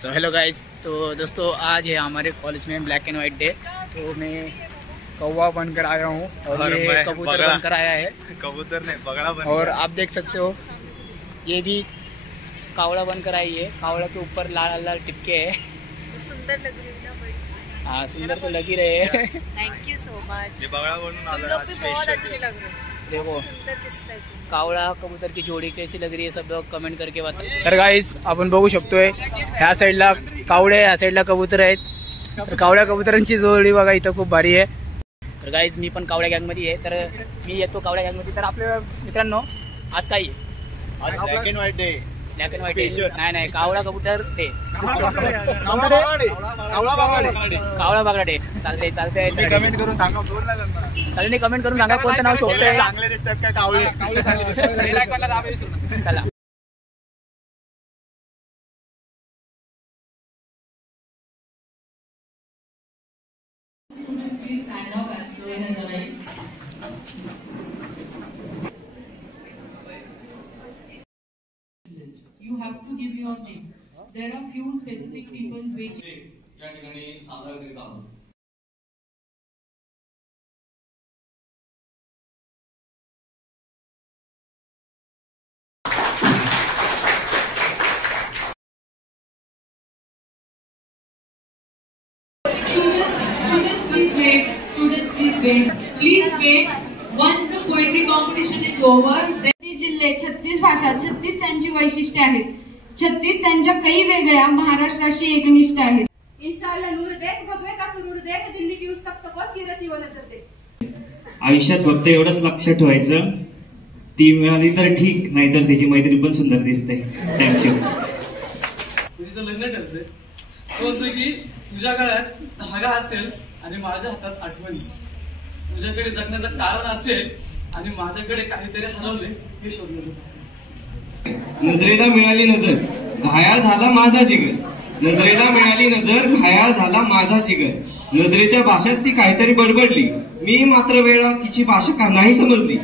So hello guys, तो दोस्तों आज है हमारे कॉलेज में ब्लैक एंड वाइट डे। तो मैं कौवा बनकर आया हूँ और ये कबूतर बनकर आया है। कबूतर ने बगड़ा बन और आप देख सकते हो ये भी कावड़ा बनकर आई है। कावड़ा के ऊपर लाल लाल टिपके है। सुंदर लग रही है ना? हाँ, सुंदर तो लग ही रहे हैं। Thank you so much. ये बगड़ा बनून तुम लोग भी बहुत अच्छे लग रहे हो। देखो सुंदर दिसतंय। कावळा कबूतर की जोडी कैसी लग रही है, सब लोग कमेंट करके बता। तर गाईस आपण बघू शकतोय ह्या साईडला कावळे, ह्या साईडला कबूतर आहेत। तर कावळ्या कबुतरांची जोडी बघा इथं खूप भारी आहे। तर गाईज मी पण कावळ्या गँग मध्ये आहे, तर मी येतो कावळ्या गँग मध्ये। तर आपल्या मित्रांनो आज काय आहे? आज black end white day. Black end white day नाही, कावळा कबूतर डे, कावळा बागडा डे। चालते कमेंट करून सांगा, बोल ना त्यांना। सगळ्यांनी कमेंट करून सांगा कोणतं नाव शोधतंय। चांगले दिसतात काय कावळे? चला Please stand up as soon as arrived. You have to give your names. There are few specific people waiting. या ठिकाणी साजरा करीत आहोत। Students, please wait. Students, please wait. Please wait. Once the poetry competition is over, then 36 जिल्हे, 36 भाषा, 36 त्यांची वैशिष्ट्ये आहेत। 36 त्यांच्या काही वेगळ्या महाराष्ट्राशी एकनिष्ठ आहेत। इंशाअल्लाह नूर देख भगवे का सुरूर देख दिल्ली की उस तख्त को चिरत व नजर देख। आयुष्यात फक्त एवढंच लक्षात ठेवायचं, ती मिळाली तर ठीक, नाहीतर तिची मैत्री पण सुंदर दिसते। थँक्यू। तुझं लग्न ठरलंय, तो म्हणतोय की तुझ्या गळ्यात धागा असेल आणि माझ्या हातात आठवणी, तुझ्याकडे जगण्याचं कारण असेल आणि माझ्याकडे काहीतरी हरवले हे शोधण्याचं। नजरेला मिळाली नजर, घायाळ झाला माझा जिगर। नजरेला मिळाली नजर, घायाळ झाला माझा जिगर। नजरेच्या भाषेत ती काहीतरी बडबडली, मी मात्र वेळा तिची भाषा का नाही समजली।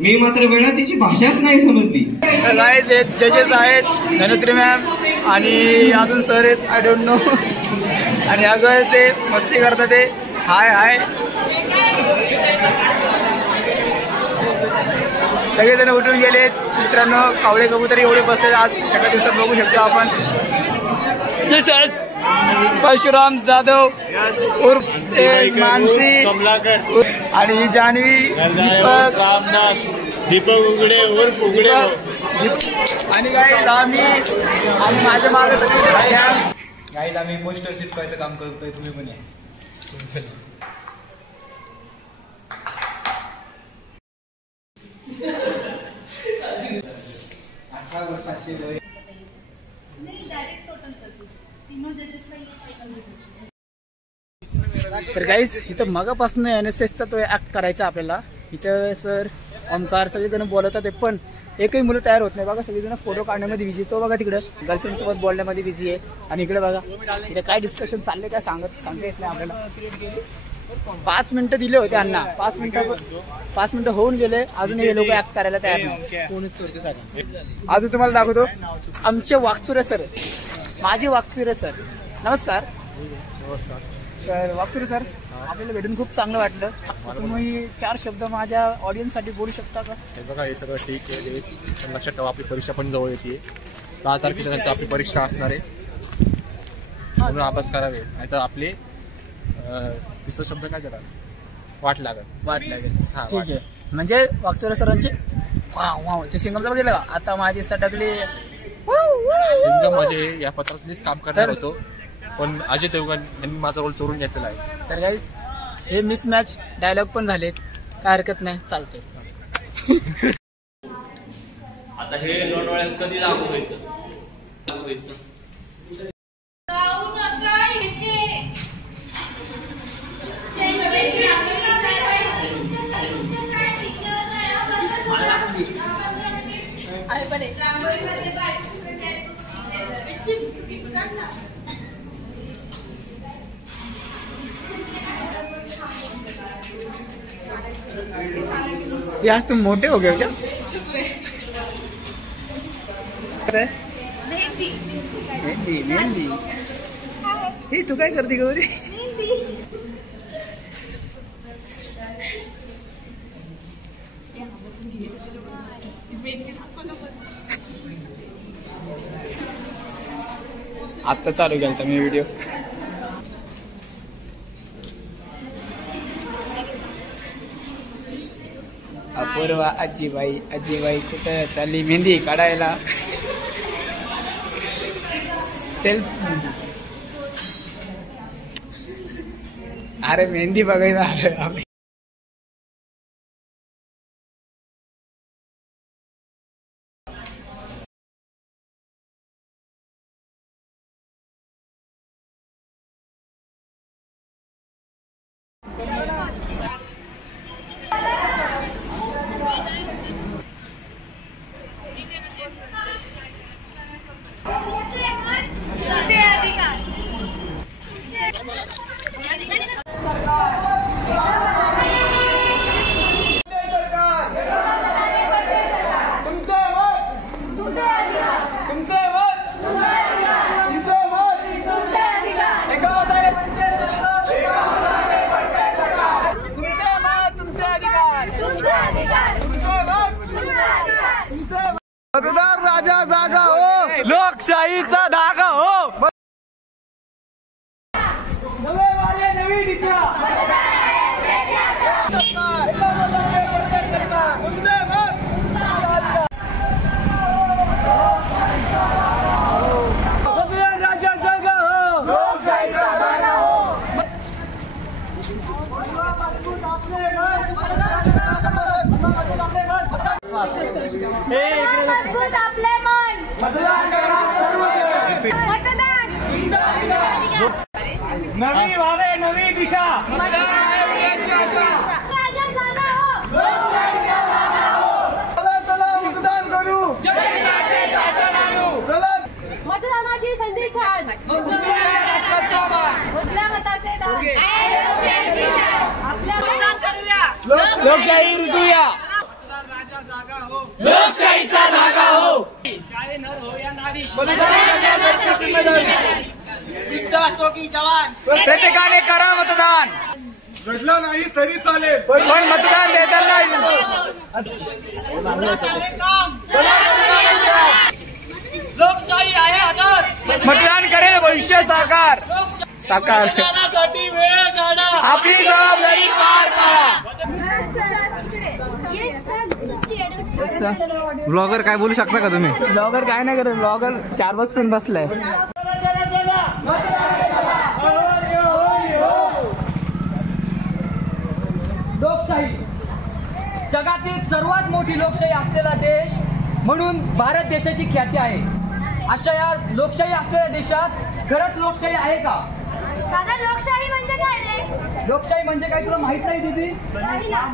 मी मात्र वेळा तिची भाषाच नाही समजली। गाईज जजेस आहेत धनश्री मॅम आणि अजून सर आहेत, आय डोंट नो। आणि अगं ते मस्ती करतात ते हाय हाय, सगळेजण उठून गेलेत। मित्रांनो कावळे कबूतर एवढे बसले आज एका दिवसात बघू शकतो आपण। परशुराम जाधव उर्फ मानसी आणि जान्हवी, दीपक रामदास, दीपक उघडे उर्फ उघडे। आणि गाईज आम्ही माझ्या मागे सगळे गाईज आम्ही पोस्टर चिटकवायचं काम करतोय, तुम्ही पण या। तर गाईज इथं मगापासून NSSचा तो ऍक्ट करायचा आपल्याला। इथं सर ओमकार सगळेजण बोलवतात ते, पण एकही मुलं तयार होत नाही बघा। सगळेजण फोटो काढण्यामध्ये बिझी, तो बघा तिकडं गर्लफ्रेंड सोबत बोलण्यामध्ये बिझी आहे। आणि इकडे बघा तिथे काय डिस्कशन चालले काय सांगता येत नाही आपल्याला। 5 मिनिटं दिले होते अण्णा, 5 मिनिटं होऊन गेले, अजून हे लोक ऍक्ट करायला तयार नाही। कोणीच करते सांगा। अजून तुम्हाला दाखवतो आमचे वागचुरे सर, माझे वागचुरे सर। नमस्कार। तर वागचुरे सर आपल्याला भेटून खूप चांगलं वाटलं। तुम्ही 4 शब्द माझ्या ऑडियन्स साठी बोलू शकता का? हे बघा, हे सगळं ठीक आहे, लक्षात ठेवा आपली परीक्षा पण जवळ येते। 10 तारखेनंतर आपली परीक्षा असणार आहे, म्हणून अभ्यास करावे, नाहीतर आपले 20 शब्द काय देणार, वाट लागेल। हा ठीक आहे, म्हणजे वागचुरे सरांचे वाव ते सिंगमचं बघितलं का? आता माझी सटकली सिंगम म्हणजे या पत्रातलीच काम करणार होतो, पण अजय देवगण यांनी माझा रोल चोरून घेतलेला आहे। तर गाईज हे मिसमॅच डायलॉग पण झालेत, काय हरकत नाही, चालते। आता हे लोणावळ्यात कधी लागू व्हायचं? ये आज तुम मोटे हो गए क्या? नहीं मेहंदी मेहंदी हे तू काय करते गौरी? आता चालू केलता मी व्हिडिओ. अपूर्वा आजीबाई कुठं चालली मेहंदी काढायला? सेल्फ. अरे मेहंदी बघायला आलोय आम्ही. मतदार राजा जागा हो, लोकशाहीचा धागा हो. नवे वारे नवी दिशा. मतदार राजा जागा हो, लोकशाहीचा धागा हो. आपले मन मतदान करा सर्व. मतदान नवी वारे नवी दिशा. चला मतदान करू. चला मतदानाची संधी छान. उजव्या मताचे दान. आपल्या मतदान करूया. लोकशाही रुजूया. लोकशाहीचा धागा हो. प्रत्येकाने करा मतदान. घडलं नाही तरी चालेल, पण मतदान देताना लोकशाही आहे आदर. मतदान करेल भविष्य साकार. मतदानासाठी वेळ काढा. आपली जबाबदारी पार पाडा. ब्लॉगर काय बोलू शकता का तुम्ही? ब्लॉगर काय नाही करत. ब्लॉगर 4-5 पण बसलाय. लोकशाही जगातील सर्वात मोठी लोकशाही असलेला देश म्हणून भारत देशाची ख्याती आहे. अशा या लोकशाही असलेल्या देशात खरंच लोकशाही आहे का? दादा लोकशाही म्हणजे काय रे? लोकशाही म्हणजे काय तुला माहित नाही दीदी?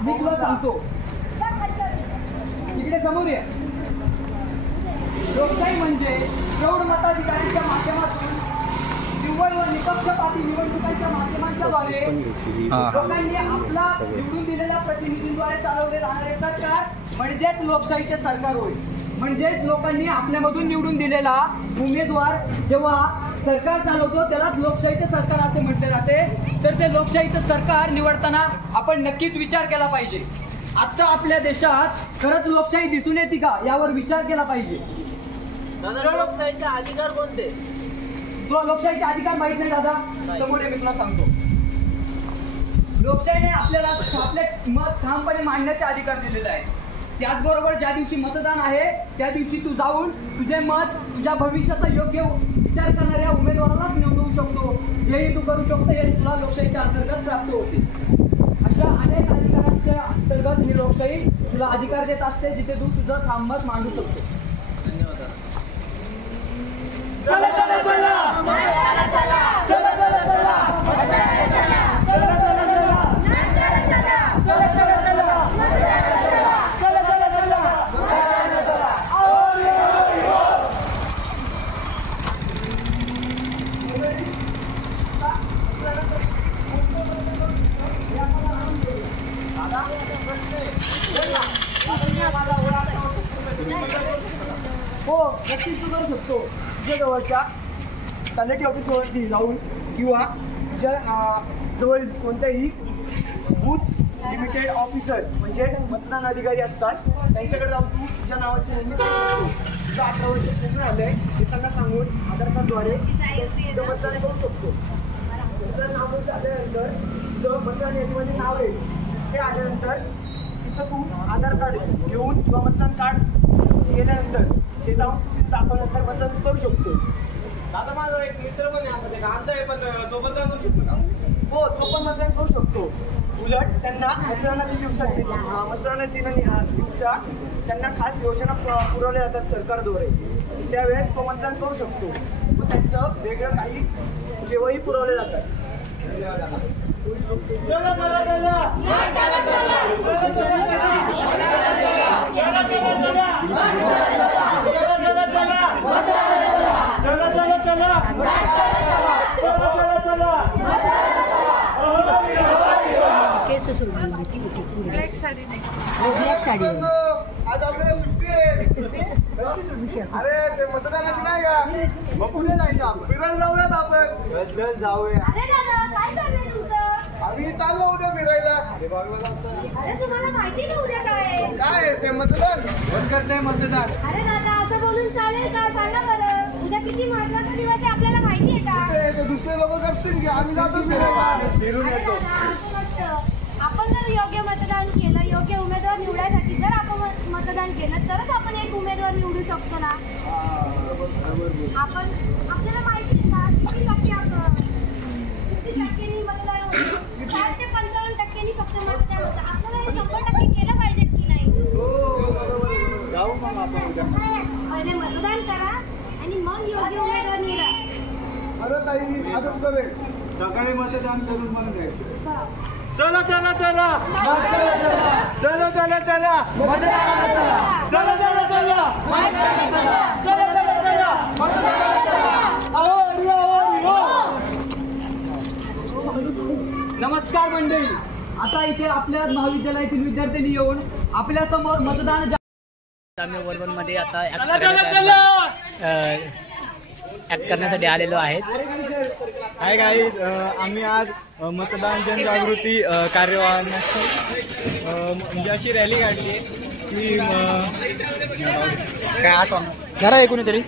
मी तुला सांगतो. इकडे समोर ये. लोकशाही म्हणजे प्रौढ मताधिकाराच्या माध्यमातून निव्वळ व निपक्षपाती निवडणुकांच्या माध्यमांच्याद्वारे लोकांनी आपला निवडून दिलेल्या प्रतिनिधींद्वारे चालवले जाणारे सरकार म्हणजेच लोकशाहीचे सरकार होय. म्हणजेच लोकांनी आपल्यामधून निवडून दिलेला उमेदवार जेव्हा सरकार चालवतो त्यालाच लोकशाहीचे सरकार असे म्हटले जाते. तर ते लोकशाहीचं सरकार निवडताना आपण नक्कीच विचार केला पाहिजे. आता आपल्या देशात खरंच लोकशाही दिसून येते का यावर विचार केला पाहिजे. लोकशाहीचे अधिकार कोणते? तुला लोकशाहीचे अधिकार माहित नाही दादा? समोर मी तुला सांगतो. लोकशाहीने आपल्याला आपले मत ठामपणे मांडण्याचे अधिकार दिलेले आहे. त्याचबरोबर ज्या दिवशी मतदान आहे त्या दिवशी तू जाऊन तुझे मत तुझ्या भविष्याचा योग्य विचार करणाऱ्या उमेदवारालाच नोंदवू शकतो. हेही तू करू शकतो. हे तुला लोकशाहीच्या अंतर्गत प्राप्त होते. अशा अनेक अधिकारांच्या अंतर्गत ही लोकशाही तुला अधिकार देत असते जिथे तू तुझं ठाम मत मांडू शकतो. धन्यवाद. हो नक्कीच तू करू शकतो. तुझ्या जवळच्या तलाठी ऑफिसवरती जाऊन किंवा तुझ्या जवळ कोणत्याही बूथ लिमिटेड ऑफिसर म्हणजे मतदान अधिकारी असतात त्यांच्याकडे जाऊन तू तुझ्या नावाची नोंदणी करू शकतो. तुझं 18 वर्ष पूर्ण झालंय हे त्यांना सांगून आधार कार्डद्वारे तुझं मतदान करू शकतो. तुझं नाव झाल्यानंतर तुझं मतदान यादीमध्ये नाव आहे ते आल्यानंतर तिथं तू आधार कार्ड घेऊन किंवा मतदान कार्ड केल्यानंतर ते जाऊन तू तिथं दाखवल्यानंतर मतदान करू शकतो. दादा माझा एक मित्र पण आहे आमचा आहे पण तो मतदान करू शकतो का? हो तो पण मतदान करू शकतो. उलट त्यांना मतदानाच्या दिवसा त्यांना खास योजना पुरवल्या जातात सरकारद्वारे त्यावेळेस तो मतदान करू शकतो. मग त्यांचं वेगळं काही सेवाही पुरवल्या जातात. केस सोडली होती ब्लॅक साडी आज आपल्याला सुट्टी आहे. अरे ते मतदानाची नाही का मग कुठे जायचं आपण फिरायला जाऊयात आपण. चल जाऊया. अरे दादा काय चाललंय तुझं? आम्ही चाललो उद्या फिरायला. अरे तुम्हाला माहिती का उद्या काय? काय ते मतदान बंद करते मतदान. अरे दादा असं बोलून चालेल का? सांगा बरं उद्या किती महत्वाचा दिवस आहे आपल्याला माहिती आहे का? ते दुसरे लोक करतील की आम्ही जातो फिरायला फिरून येतो. आपण जर योग्य मतदान केलं योग्य उमेदवार निवडायसाठी जर आपण मतदान केलं तरच आपण एक उमेदवार निवडू शकतो ना. आपण आपल्याला माहिती आहे का किती टक्क्यांनी मतदान होतं? 60 ते 55% फक्त मतदान होतं. आपल्याला हे 100% केलं पाहिजे की नाही? जाऊ मग आपण उद्या. पहिले मतदान करा आणि मग योग्य उमेदवार निवडा. अरे ताई असंच करेल सकाळी मतदान करून मला जायचं. चला चला चला चला चला चला चला चला चला नमस्कार मंडळी. आता इथे आपल्या महाविद्यालयातील विद्यार्थ्यांनी येऊन आपल्या समोर मतदान मध्ये आता ऍक्ट करण्यासाठी आलेलो आहेत. हाय गाईज, आम्ही आज मतदान जनजागृती कार्यवाह म्हणजे अशी रॅली काढली की काय आठवण घरा आहे कोणीतरी